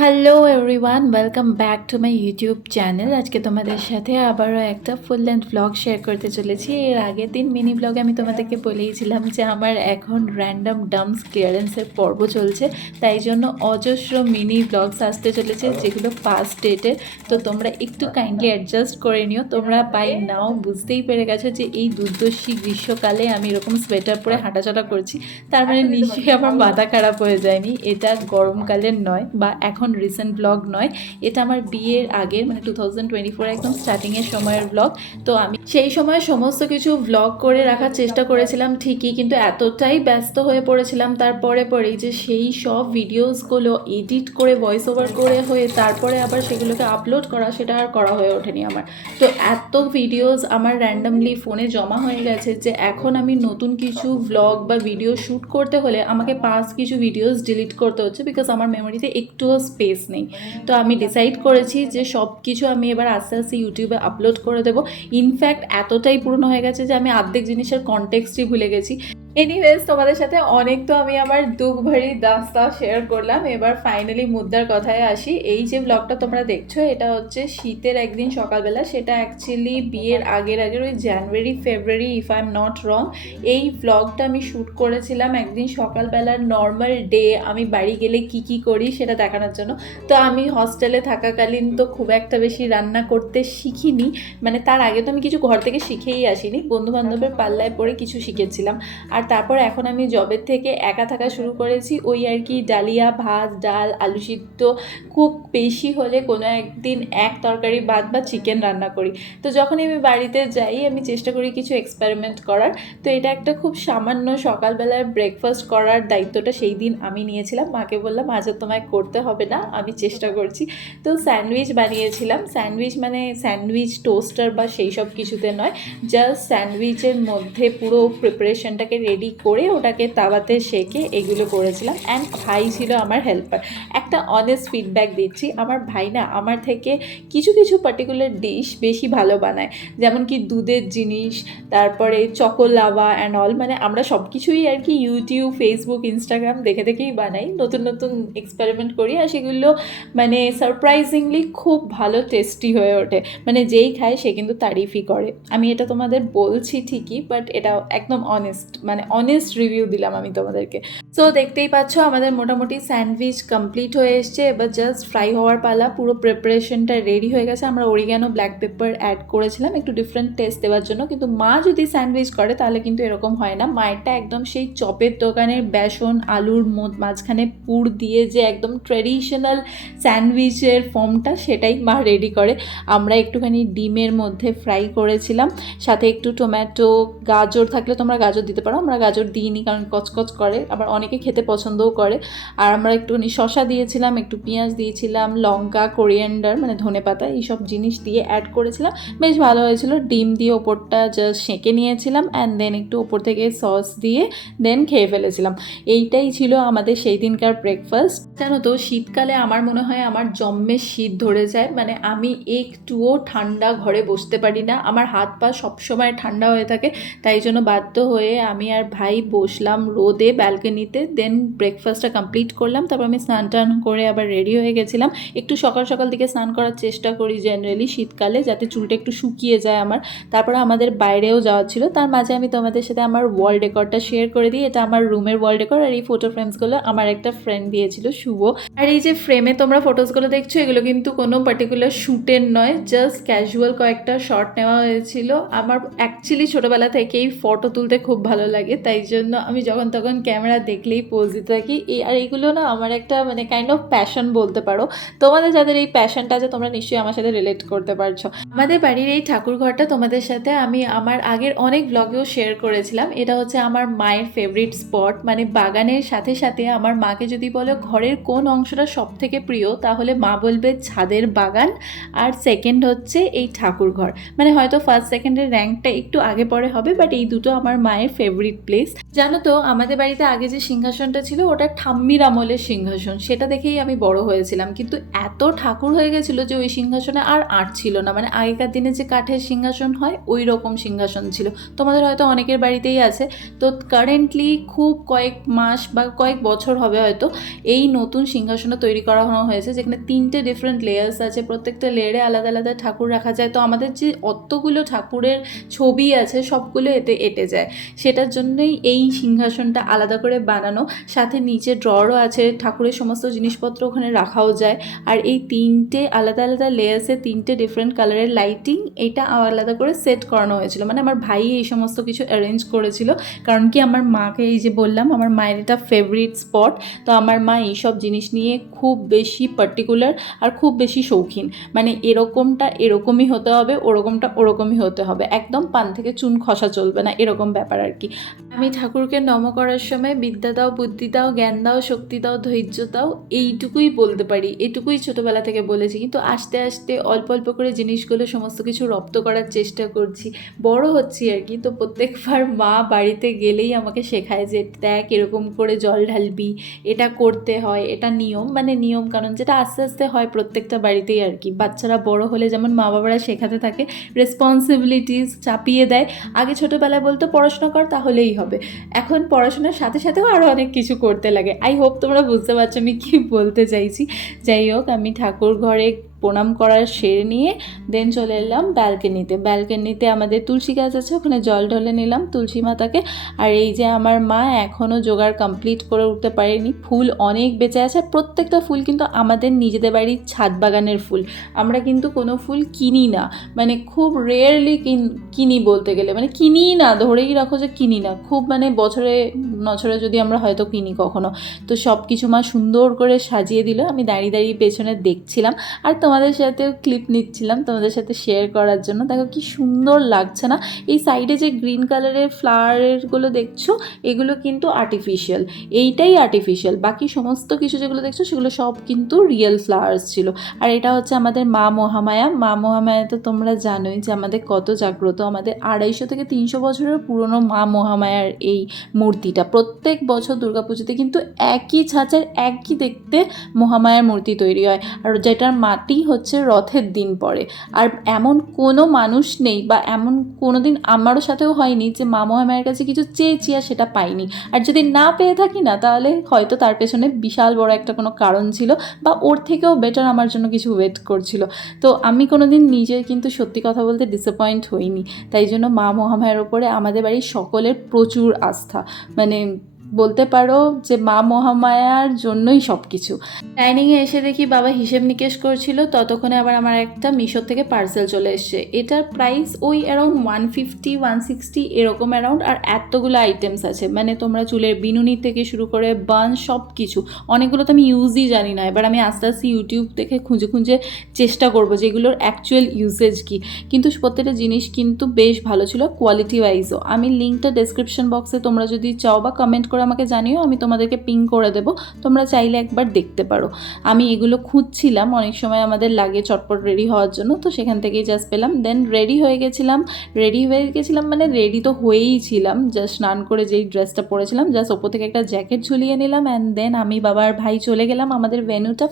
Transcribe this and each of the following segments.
Hello everyone, welcome back to my YouTube channel. আজকে তোমাদের সাথে আবারও একটা ফুল লেন্থ ব্লগ শেয়ার করতে চলেছি। এর আগের দিন মিনি ব্লগে আমি তোমাদেরকে বলেইছিলাম যে আমার এখন র্যান্ডম ডাম্পস ক্লিয়ারেন্সের পর্ব চলছে, তাই জন্য অজস্র মিনি ব্লগস আসতে চলেছে যেগুলো ফার্স্ট ডেটের। তো তোমরা একটু কাইন্ডলি অ্যাডজাস্ট করে নিও। তোমরা বাই নাও বুঝতেই পেরে গেছো যে এই দুর্দশী গ্রীষ্মকালে আমি এরকম সোয়েটার পরে হাঁটাচলা করছি, তার মানে নিশ্চয়ই আমার মাথা খারাপ হয়ে যায়নি। এটা গরমকালের নয় বা এখন রিসেন্ট ব্লগ নয়, এটা আমার বিয়ের আগের মানে 2024 একদম স্টার্টিংয়ের সময়ের ব্লগ। তো আমি সেই সময় সমস্ত কিছু ব্লগ করে রাখার চেষ্টা করেছিলাম ঠিকই, কিন্তু এতটাই ব্যস্ত হয়ে পড়েছিলাম তারপরে পরেই যে সেই সব ভিডিওসগুলো এডিট করে ভয়েস ওভার করে হয়ে তারপরে আবার সেগুলোকে আপলোড করা, সেটা আর করা হয়ে ওঠেনি আমার। তো এত ভিডিওস আমার র্যান্ডামলি ফোনে জমা হয়ে গেছে যে এখন আমি নতুন কিছু ব্লগ বা ভিডিও শ্যুট করতে হলে আমাকে কিছু ভিডিওস ডিলিট করতে হচ্ছে, বিকজ আমার মেমোরিতে একটুও স্পেস নেই। তো আমি ডিসাইড করেছি যে সব কিছু আমি এবার আস্তে আস্তে ইউটিউবে আপলোড করে দেবো। ইনফ্যাক্ট এতটাই পুরনো হয়ে গেছে যে আমি অর্ধেক জিনিসের কনটেক্সটই ভুলে গেছি। এনিওয়েজ, তোমাদের সাথে অনেক তো আমি আমার দুঃখ ভরি দাস্তা শেয়ার করলাম। এবার ফাইনালি মুদ্রার কথায় আসি। এই যে ব্লগটা তোমরা দেখছো, এটা হচ্ছে শীতের একদিন সকালবেলা। সেটা অ্যাকচুয়ালি বিয়ের আগের ওই জানুয়ারি ফেব্রুয়ারি, if I am not wrong. এই ব্লগটা আমি শ্যুট করেছিলাম একদিন সকালবেলার নর্মাল ডে, আমি বাড়ি গেলে কি করি সেটা দেখানোর জন্য। তো আমি হস্টেলে থাকাকালীন তো খুব একটা বেশি রান্না করতে শিখিনি, মানে তার আগে তো আমি কিছু ঘর থেকে শিখেই আসিনি, বন্ধুবান্ধবের পাল্লায় পড়ে কিছু শিখেছিলাম। আর তারপর এখন আমি জবের থেকে একা থাকা শুরু করেছি, ওই আর কি ডালিয়া, ভাত, ডাল, আলু সিদ্ধ, খুব বেশি হলে কোনো একদিন এক তরকারি ভাত বা চিকেন রান্না করি। তো যখন আমি বাড়িতে যাই আমি চেষ্টা করি কিছু এক্সপেরিমেন্ট করার। তো এটা একটা খুব সামান্য সকালবেলার ব্রেকফাস্ট করার দায়িত্বটা সেই দিন আমি নিয়েছিলাম। মাকে বললাম আজ তোমায় করতে হবে না, আমি চেষ্টা করছি। তো স্যান্ডউইচ বানিয়েছিলাম। স্যান্ডউইচ মানে স্যান্ডউইচ টোস্টার বা সেই সব কিছুতে নয়, জাস্ট স্যান্ডউইচের মধ্যে পুরো প্রিপারেশনটাকে রেডি করে ওটাকে তাওয়াতে সেঁকে এগুলো করেছিলাম। অ্যান্ড ভাই ছিল আমার হেল্পার। একটা অনেস্ট ফিডব্যাক দিচ্ছি, আমার ভাই না আমার থেকে কিছু পার্টিকুলার ডিশ বেশি ভালো বানায়, যেমন কি দুধের জিনিস, তারপরে চকোলাভা অ্যান্ড অল। মানে আমরা সব কিছুই আর কি ইউটিউব, ফেসবুক, ইনস্টাগ্রাম দেখেই বানাই, নতুন এক্সপেরিমেন্ট করি, আর সেগুলো মানে সারপ্রাইজিংলি খুব ভালো টেস্টি হয়ে ওঠে। মানে যেই খায় সে কিন্তু তারিফই করে। আমি এটা তোমাদের বলছি ঠিকই, বাট এটা একদম অনেস্ট রিভিউ দিলাম আমি তোমাদেরকে। সো দেখতেই পাচ্ছ আমাদের মোটামুটি স্যান্ডউইচ কমপ্লিট হয়ে এসছে। এবার জাস্ট ফ্রাই হওয়ার পালা। পুরো প্রিপারেশনটা রেডি হয়ে গেছে। আমরা অরিগ্যানো, ব্ল্যাক পেপার অ্যাড করেছিলাম একটু ডিফারেন্ট টেস্ট দেওয়ার জন্য, কিন্তু মা যদি স্যান্ডউইচ করে তাহলে কিন্তু এরকম হয় না। মায়েরটা একদম সেই চপের দোকানের বেসন আলুর মাঝখানে পুর দিয়ে যে একদম ট্র্যাডিশনাল স্যান্ডউইচের ফর্মটা, সেটাই মা রেডি করে। আমরা একটুখানি ডিমের মধ্যে ফ্রাই করেছিলাম, সাথে একটু টমেটো, গাজর থাকলে তোমরা গাজর দিতে পারো, আমরা গাজর দিইনি কারণ কচকচ করে, আবার অনেকে খেতে পছন্দও করে। আর আমরা একটুখানি শসা দিয়েছিলাম, একটু পেঁয়াজ দিয়েছিলাম, লঙ্কা, কোরিয়ান্ডার মানে ধনেপাতা, এইসব জিনিস দিয়ে অ্যাড করেছিলাম। বেশ ভালো হয়েছিল। ডিম দিয়ে ওপরটা জাস্ট সেঁকে নিয়েছিলাম, অ্যান্ড দেন একটু ওপর থেকে সস দিয়ে দেন খেয়ে ফেলেছিলাম। এইটাই ছিল আমাদের সেই দিনকার ব্রেকফাস্ট। জানো তো শীতকালে আমার মনে হয় আমার জম্মে শীত ধরে যায়, মানে আমি একটুও ঠান্ডা ঘরে বসতে পারি না, আমার হাত পা সবসময় ঠান্ডা হয়ে থাকে। তাই জন্য বাধ্য হয়ে আমি আর ভাই বসলাম রোদে ব্যালকনিতে, দেন ব্রেকফাস্টটা কমপ্লিট করলাম। তারপর আমি স্নান টান করে আবার রেডি হয়ে গেছিলাম। একটু সকাল দিকে স্নান করার চেষ্টা করি জেনারেলি শীতকালে, যাতে চুলটা একটু শুকিয়ে যায় আমার। তারপরে আমাদের বাইরেও যাওয়া ছিল, তার মাঝে আমি তোমাদের সাথে আমার ওয়াল ডেকরটা শেয়ার করে দিই। এটা আমার রুমের ওয়াল ডেকর, আর এই ফটো ফ্রেমসগুলো আমার একটা ফ্রেন্ড দিয়েছিল, শুভ। আর এই যে ফ্রেমে তোমরা ফটোসগুলো দেখছো, এগুলো কিন্তু কোনো পার্টিকুলার শ্যুটের নয়, জাস্ট ক্যাজুয়াল কয়েকটা শট নেওয়া হয়েছিল। আমার অ্যাকচুয়ালি ছোটোবেলা থেকেই ফটো তুলতে খুব ভালো লাগে, তাই জন্য আমি যখন তখন ক্যামেরা দেখলেই পোজ দিতে থাকি। আর এইগুলো না আমার একটা মানে কাইন্ড অফ প্যাশন বলতে পারো। তোমাদের যাদের এই প্যাশনটা আছে তোমরা নিশ্চয়ই আমার সাথে রিলেট করতে পারছো। আমাদের বাড়ির এই ঠাকুর ঘরটা তোমাদের সাথে আমি আমার আগের অনেক ব্লগেও শেয়ার করেছিলাম। এটা হচ্ছে আমার মায়ের ফেভারিট স্পট, মানে বাগানের সাথে সাথে আমার মাকে যদি বলো ঘরের কোন অংশটা সব থেকে প্রিয়, তাহলে মা বলবে ছাদের বাগান, আর সেকেন্ড হচ্ছে এই ঠাকুর ঘর। মানে হয়তো ফার্স্ট সেকেন্ডের র্যাঙ্কটা একটু আগে পরে হবে, বাট এই দুটো আমার মায়ের ফেভারিট প্লেস। জানো তো আমাদের বাড়িতে আগে যে সিংহাসনটা ছিল ওটা ঠাম্মির আমলের সিংহাসন, সেটা দেখেই আমি বড় হয়েছিলাম। কিন্তু এত ঠাকুর হয়ে গেছিলো যে ওই সিংহাসনে আর আট ছিল না, মানে আগেকার দিনে যে কাঠের সিংহাসন হয় ওই রকম সিংহাসন ছিল। তোমাদের হয়তো অনেকের বাড়িতেই আছে। তো কারেন্টলি খুব কয়েক মাস বা কয়েক বছর হবে হয়তো এই নতুন সিংহাসনটা তৈরি করা হয়েছে, যেখানে 3টে ডিফারেন্ট লেয়ার্স আছে, প্রত্যেকটা লেয়ারে আলাদা আলাদা ঠাকুর রাখা যায়। তো আমাদের যে অতগুলো ঠাকুরের ছবি আছে সবগুলো এতে এঁটে যায়, সেটার জন্যই এই সিংহাসনটা আলাদা করে বানানো। সাথে নিচে ড্ররও আছে, ঠাকুরের সমস্ত জিনিসপত্র ওখানে রাখাও যায়। আর এই 3টে আলাদা আলাদা লেয়ার্সে 3টে ডিফারেন্ট কালারের লাইটিং, এটা আলাদা করে সেট করানো হয়েছিল। মানে আমার ভাই এই সমস্ত কিছু অ্যারেঞ্জ করেছিল, কারণ কি আমার মাকে, এই যে বললাম আমার মায়ের এটা ফেভারিট স্পট। তো আমার মা এইসব জিনিস নিয়ে খুব বেশি পার্টিকুলার আর খুব বেশি শৌখিন। মানে এরকমটা এরকমই হতে হবে, ওরকমটা ওরকমই হতে হবে, একদম পান থেকে চুন খসা চলবে না, এরকম ব্যাপার আর কি। আমি ঠাকুরকে নম করার সময় বিদ্যা দাও, বুদ্ধি দাও, জ্ঞান দাও, শক্তি দাও, ধৈর্য দাও, এইটুকুই বলতে পারি, এটুকুই ছোটোবেলা থেকে বলেছি। কিন্তু আস্তে আস্তে অল্প অল্প করে জিনিসগুলো সমস্ত কিছু রপ্ত করার চেষ্টা করছি, বড় হচ্ছি আর কি। তো প্রত্যেকবার মা বাড়িতে গেলেই আমাকে শেখায় যে দেখ এরকম করে জল ঢালবি, এটা করতে হয়, এটা নিয়ম, মানে নিয়ম কারণ যেটা আস্তে আস্তে হয় প্রত্যেকটা বাড়িতেই আর কি। বাচ্চারা বড় হলে যেমন মা বাবারা শেখাতে থাকে, রেসপন্সিবিলিটিস চাপিয়ে দেয়। আগে ছোটোবেলায় বলতো পড়াশোনা কর তাহলেই হবে, এখন পড়াশোনার সাথে সাথেও আরও অনেক কিছু করতে লাগে। আই হোপ তোমরা বুঝতে পারছো আমি কী বলতে চাইছি। যাই হোক, আমি ঠাকুর ঘরে প্রণাম করার সেরে নিয়ে দেন চলে এলাম ব্যালকনিতে আমাদের তুলসী গাছ আছে, ওখানে জল ঢেলে নিলাম তুলসী মাতাকে। আর এই যে আমার মা এখনও জোগাড় কমপ্লিট করে উঠতে পারেনি, ফুল অনেক বেঁচে আছে। প্রত্যেকটা ফুল কিন্তু আমাদের নিজেদের বাড়ির ছাদ বাগানের ফুল, আমরা কিন্তু কোনো ফুল কিনি না, মানে খুব রেয়ারলি কিনি বলতে গেলে, মানে কিনি না, ধরেই রাখো যে কিনি না, খুব মানে বছরে নছরে যদি আমরা হয়তো কিনি কখনো। তো সব কিছু মা সুন্দর করে সাজিয়ে দিল, আমি দাঁড়িয়ে দাঁড়িয়ে পেছনে দেখছিলাম আর তোমাদের সাথেও ক্লিপ নিচ্ছিলাম তোমাদের সাথে শেয়ার করার জন্য। দেখো কি সুন্দর লাগছে না? এই সাইডে যে গ্রিন কালারের ফ্লাওয়ারগুলো দেখছো এগুলো কিন্তু আর্টিফিশিয়াল, এইটাই আর্টিফিশিয়াল, বাকি সমস্ত কিছু যেগুলো দেখছো সেগুলো সব কিন্তু রিয়েল ফ্লাওয়ার্স ছিল। আর এটা হচ্ছে আমাদের মা মহামায়া তো তোমরা জানোই যে আমাদের কত জাগ্রত, আমাদের 250 থেকে 300 বছরের পুরনো মা মহামায়ার এই মূর্তিটা। প্রত্যেক বছর দুর্গাপুজোতে কিন্তু একই ছাঁচের একই দেখতে মহামায়ার মূর্তি তৈরি হয়, আর যেটার মাটি হচ্ছে রথের দিন পড়ে। আর এমন কোনো মানুষ নেই বা এমন কোনো দিন আমারও সাথেও হয়নি যে মা মহামায়ের কাছে কিছু চেয়েছি আর সেটা পাইনি। আর যদি না পেয়ে থাকি না, তাহলে হয়তো তার পেছনে বিশাল বড় একটা কোনো কারণ ছিল, বা ওর থেকেও বেটার আমার জন্য কিছু ওয়েট করছিল। তো আমি কোনো দিন নিজে কিন্তু সত্যি কথা বলতে ডিসঅ্যাপয়েন্ট হইনি। তাই জন্য মা মহামায়ার ওপরে আমাদের বাড়ির সকলের প্রচুর আস্থা, মানে বলতে পারো যে মা মহামায়ার জন্যই সব কিছু। ডাইনিংয়ে এসে দেখি বাবা হিসেব নিকেশ করছিল, ততক্ষণে আবার আমার একটা মিশো থেকে পার্সেল চলে এসছে। এটার প্রাইস ওই অ্যারাউন্ড 150-160 এরকম অ্যারাউন্ড। আর এতগুলো আইটেমস আছে, মানে তোমরা চুলের বিনুনি থেকে শুরু করে বান সব কিছু। অনেকগুলো তো আমি ইউজই জানি না, এবার আমি আস্তে আস্তে ইউটিউব দেখে খুঁজে খুঁজে চেষ্টা করবো যে এগুলোর অ্যাকচুয়াল ইউসেজ কী। কিন্তু প্রত্যেকটা জিনিস কিন্তু বেশ ভালো ছিল কোয়ালিটি ওয়াইজও। আমি লিঙ্কটা ডেসক্রিপশন বক্সে তোমরা যদি চাও বা কমেন্ট করে আমাকে জানিও, আমি তোমাদেরকে পিং করে দেবো, তোমরা চাইলে একবার দেখতে পারো। আমি এগুলো খুঁজছিলাম, অনেক সময় আমাদের লাগে চটপট রেডি হওয়ার জন্য, তো সেখান থেকেই জাস্ট পেলাম। দেন রেডি হয়ে গেছিলাম মানে রেডি তো হয়েই ছিলাম, জাস্ট স্নান করে যেই ড্রেসটা পরেছিলাম জাস্ট ওপর থেকে একটা জ্যাকেট ঝুলিয়ে নিলাম। অ্যান্ড দেন আমি বাবার ভাই চলে গেলাম আমাদের ভেন্যুটা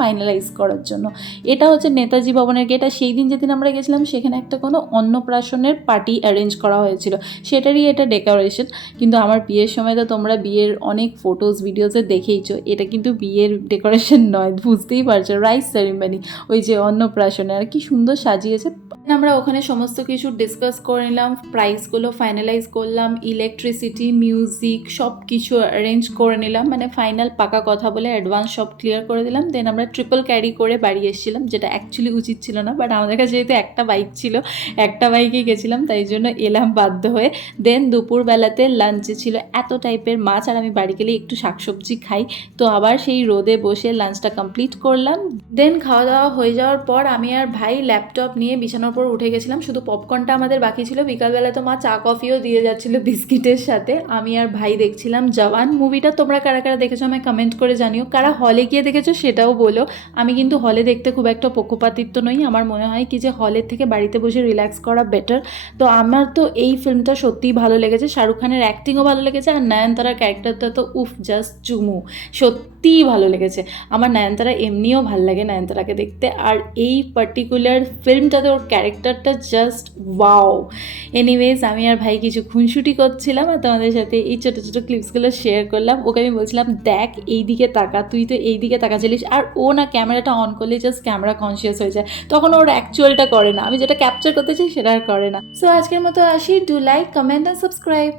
ফাইনালাইজ করার জন্য। এটা হচ্ছে নেতাজি ভবনের গেট। আর সেই দিন যেদিন আমরা গেছিলাম সেখানে একটা কোনো অন্নপ্রাশনের পার্টি অ্যারেঞ্জ করা হয়েছিল, সেটারই এটা ডেকোরেশন। কিন্তু আমার বিয়ের সময় তো তোমরা বিয়ের অনেক ফটোজ ভিডিওসে দেখেইছো, এটা কিন্তু বিয়ের ডেকোরেশন নয়, বুঝতেই পারছো, রাইস সেরিমনি, ওই যে অন্নপ্রাশনে। আর কি সুন্দর সাজিয়েছে। আমরা ওখানে সমস্ত কিছু ডিসকাস করে নিলাম, প্রাইসগুলো ফাইনালাইজ করলাম, ইলেকট্রিসিটি, মিউজিক সব কিছু অ্যারেঞ্জ করে নিলাম, মানে ফাইনাল পাকা কথা বলে অ্যাডভান্স সব ক্লিয়ার করে দিলাম। দেন আমরা ট্রিপল ক্যারি করে বাড়ি এসেছিলাম, যেটা অ্যাকচুয়ালি উচিত ছিল না, বাট আমাদের কাছে যেহেতু একটা বাইক ছিল, একটা বাইকেই গেছিলাম, তাই জন্য এলাম বাধ্য হয়ে। দেন দুপুরবেলাতে লাঞ্চে ছিল এত টাইপের টাইপের মাছ, আর আমি বাড়ি গেলে একটু শাকসবজি খাই। তো আবার সেই রোদে বসে লাঞ্চটা কমপ্লিট করলাম। দেন খাওয়া দাওয়া হয়ে যাওয়ার পর আমি আর ভাই ল্যাপটপ নিয়ে বিছানার উপর উঠে গেছিলাম। শুধু পপকর্নটা আমাদের বাকি ছিল। বিকালবেলা তো মা চা কফিও দিয়ে যাচ্ছিল বিস্কিটের সাথে। আমি আর ভাই দেখছিলাম জওয়ান মুভিটা। তোমরা কারা কারা দেখেছো আমায় কমেন্ট করে জানিও, কারা হলে গিয়ে দেখেছো সেটাও বলো। আমি কিন্তু হলে দেখতে খুব একটা পক্ষপাতিত্ব নই, আমার মনে হয় কি যে হলের থেকে বাড়িতে বসে রিল্যাক্স করা বেটার। তো আমার তো এই ফিল্মটা সত্যিই ভালো লেগেছে, শাহরুখ খানের অ্যাক্টিংও ভালো লেগেছে, আর নয়নতারার ক্যারেক্টারটা তো উফ জাস্ট চুমু, সত্যিই ভালো লেগেছে। আমার নয়নতারা এমনিও ভালো লাগে নয়নতারাকে দেখতে, আর এই পার্টিকুলার ফিল্মটাতে ওর ক্যারেক্টারটা জাস্ট ওয়াও। এনিওয়েজ আমি আর ভাই কিছু খুনসুটি করছিলাম আর তোমাদের সাথে এই ছোটো ছোটো ক্লিপসগুলো শেয়ার করলাম। ওকে আমি বলছিলাম দেখ এই দিকে তাকা, তুই তো এই দিকে তাকাচ্ছিলিস, আর ও না ক্যামেরাটা অন করলে জাস্ট ক্যামেরা কনসিয়াস হয়ে যায়, তখন ওর অ্যাকচুয়ালটা করে না, আমি যেটা ক্যাপচার করতে চাই সেটা আর করে না। সো আজকের মতো আসি, do like, comment and subscribe.